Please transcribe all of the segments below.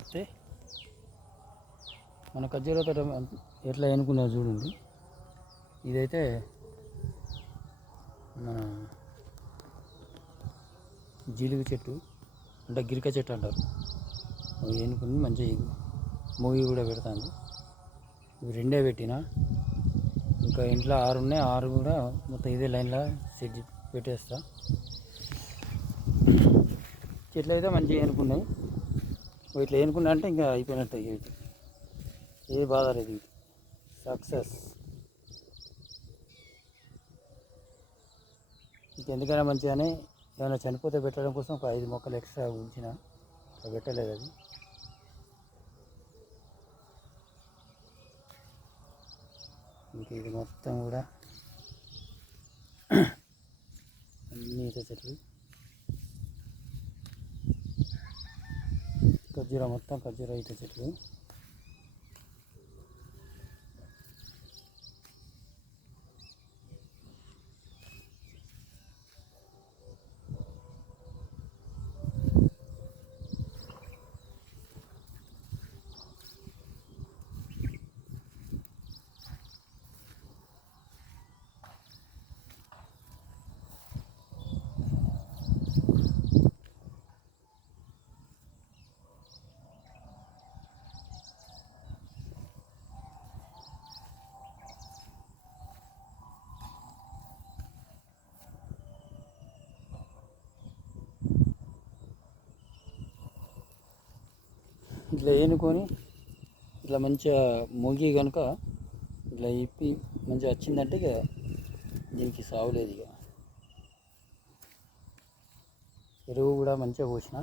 అయితే మన ఖర్జూర తోట ఎట్లా ఎన్నుకున్నారు చూడండి. ఇదైతే మన జీలుగు చెట్టు అంటే గిరిక చెట్టు అంటారు. అవి ఎన్నుకుని మంచిగా మూవీ కూడా పెడతాను ఇవి రెండే పెట్టిన. ఇంకా ఇంట్లో ఆరు ఉన్నాయి ఆరు కూడా మొత్తం ఇదే లైన్లో సెట్ పెట్టేస్తా. చెట్లు అయితే మంచిగా ఎన్నుకున్నాయి ఇట్లా ఎన్నుకున్నా అంటే ఇంకా అయిపోయినట్టు ఇవి ఏ బాధ లేదు సక్సెస్. ఇంకెందుకైనా మంచిగానే ఏమైనా చనిపోతే పెట్టడం కోసం ఒక ఐదు మొక్కలు ఎక్స్ట్రా ఉంచిన. పెట్టలేదు అది. ఇంక ఇది మొత్తం కూడా అన్ని చెట్లు ఖర్జూర మొత్తం ఖర్జూర ఈత చెట్లు ఇట్లా ఏనుకొని ఇట్లా మంచిగా మొగి కనుక ఇట్లా ఇప్పి మంచిగా వచ్చిందంటే ఇక దీనికి సాగులేదు ఇక. ఎరువు కూడా మంచిగా పోసిన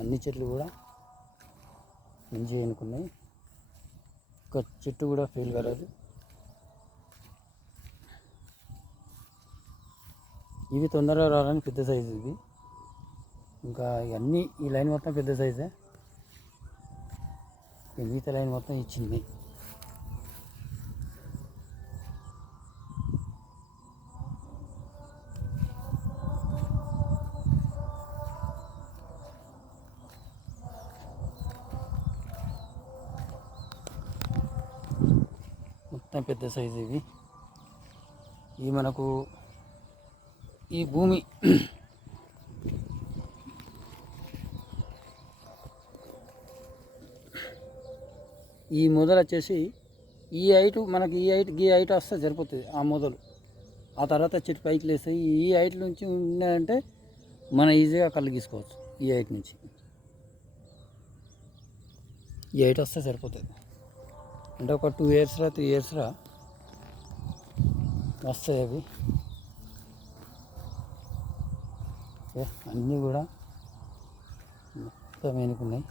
అన్ని చెట్లు కూడా మంచిగా ఎన్నుకున్నాయి ఒక చెట్టు కూడా ఫెయిల్ కాలేదు. ఇవి తొందరగా రావాలని పెద్ద సైజు ఇది. ఇంకా ఇవన్నీ ఈ లైన్ మొత్తం పెద్ద సైజే. ఈ మిగతా లైన్ మొత్తం ఇచ్చింది. మొత్తం పెద్ద సైజు ఇవి. ఇవి మనకు ఈ భూమి ఈ మొదలు వచ్చేసి ఈ హైట్ మనకి ఈ హైట్ ఈ హైట్ వస్తే సరిపోతుంది ఆ మొదలు. ఆ తర్వాత చెట్టు పైకి లేస్తాయి ఈ హైట్ నుంచి ఉన్నాయంటే మనం ఈజీగా కళ్ళు గీసుకోవచ్చు ఈ హైట్ నుంచి. ఈ హైట్ వస్తే సరిపోతుంది. అంటే ఒక టూ ఇయర్స్ రా త్రీ ఇయర్స్ రా వస్తాయి అవి. అన్నీ కూడా మొత్తం ఎనుకున్నాయి